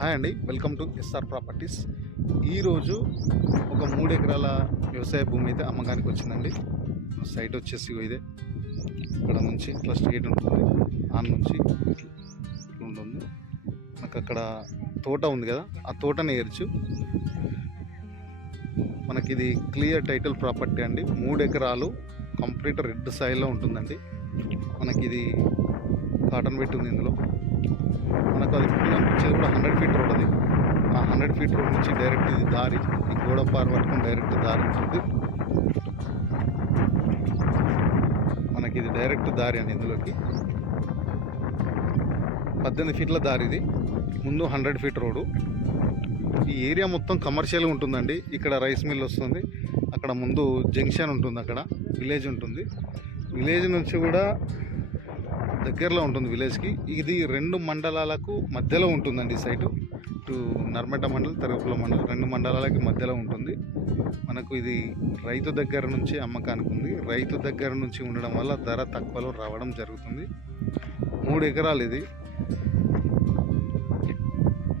Hi అండి. Welcome to SR properties. ఈరోజు ఒక మూడు ఎకరాల వ్యవసాయ భూమి అయితే అమ్మకానికి వచ్చిందండి. సైట్ వచ్చేసి ఇదే. ఇక్కడ నుంచి ప్లస్ గేట్ ఉంటుంది. ఆన్ నుంచి ఉంటుంది. మనకు అక్కడ తోట ఉంది కదా ఆ తోటని ఏర్చు. మనకి ఇది క్లియర్ టైటిల్ ప్రాపర్టీ అండి. మూడు ఎకరాలు కంప్లీట్ రెడ్ సాయిల్లో ఉంటుందండి. మనకి ఇది కాటన్ పెట్టి ఉంది ఇందులో మనకు అది కనిపించేది కూడా హండ్రెడ్ ఫీట్ రోడ్ అది. ఆ హండ్రెడ్ ఫీట్ రోడ్ నుంచి డైరెక్ట్ ఇది దారి ఈ గోడ పార్ పట్టుకుని డైరెక్ట్ దారి ఉంటుంది. మనకి ఇది డైరెక్ట్ దారి అని ఇందులోకి. పద్దెనిమిది ఫీట్ల దారి ఇది. ముందు హండ్రెడ్ ఫీట్ రోడ్డు ఈ ఏరియా మొత్తం కమర్షియల్గా ఉంటుందండి. ఇక్కడ రైస్ మిల్ వస్తుంది. అక్కడ ముందు జంక్షన్ ఉంటుంది అక్కడ. విలేజ్ ఉంటుంది. విలేజ్ నుంచి కూడా దగ్గరలో ఉంటుంది విలేజ్కి. ఇది రెండు మండలాలకు మధ్యలో ఉంటుందండి ఈ సైటు. ఇటు నర్మట మండలం తరుగుపుల మండలం రెండు మండలాలకి మధ్యలో ఉంటుంది. మనకు ఇది రైతు దగ్గర నుంచి అమ్మకానికి ఉంది. రైతు దగ్గర నుంచి ఉండడం వల్ల ధర తక్కువలో రావడం జరుగుతుంది. మూడు ఎకరాలు ఇది.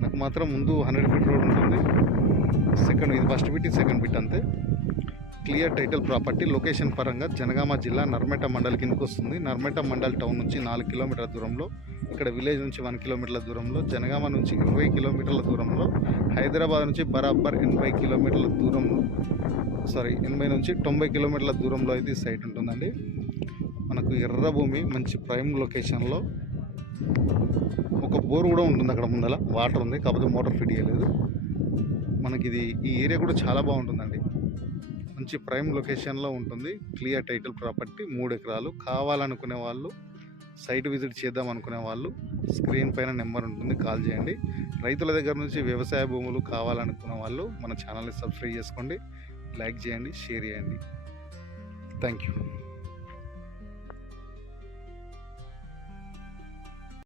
నాకు మాత్రం ముందు హండ్రెడ్ ఫీట్ రోడ్ ఉంటుంది. సెకండ్ ఇది ఫస్ట్ బిట్ ఇది సెకండ్ బిట్ అంతే. క్లియర్ టైటిల్ ప్రాపర్టీ లొకేషన్ పరంగా జనగామ జిల్లా నర్మేట మండల్ కిందకు వస్తుంది. నర్మేట మండల్ టౌన్ నుంచి నాలుగు కిలోమీటర్ల దూరంలో ఇక్కడ విలేజ్ నుంచి వన్ కిలోమీటర్ల దూరంలో జనగామ నుంచి ఇరవై కిలోమీటర్ల దూరంలో హైదరాబాద్ నుంచి బరాబర్ ఎనభై కిలోమీటర్ల దూరంలో సారీ ఎనభై నుంచి తొంభై కిలోమీటర్ల దూరంలో అయితే ఈ సైట్ ఉంటుందండి. మనకు ఎర్ర భూమి మంచి ప్రైమ్ లొకేషన్లో ఒక బోర్ కూడా ఉంటుంది అక్కడ ముందల. వాటర్ ఉంది కాకపోతే మోటార్ ఫిట్ చేయలేదు. మనకి ఇది ఈ ఏరియా కూడా చాలా బాగుంటుందండి. మంచి ప్రైమ్ లొకేషన్లో ఉంటుంది. క్లియర్ టైటిల్ ప్రాపర్టీ మూడు ఎకరాలు. కావాలనుకునే వాళ్ళు సైట్ విజిట్ చేద్దాం అనుకునే వాళ్ళు స్క్రీన్ పైన నెంబర్ ఉంటుంది కాల్ చేయండి. రైతుల దగ్గర నుంచి వ్యవసాయ భూములు కావాలనుకునే వాళ్ళు మన ఛానల్ని సబ్స్క్రైబ్ చేసుకోండి లైక్ చేయండి షేర్ చేయండి. Thank you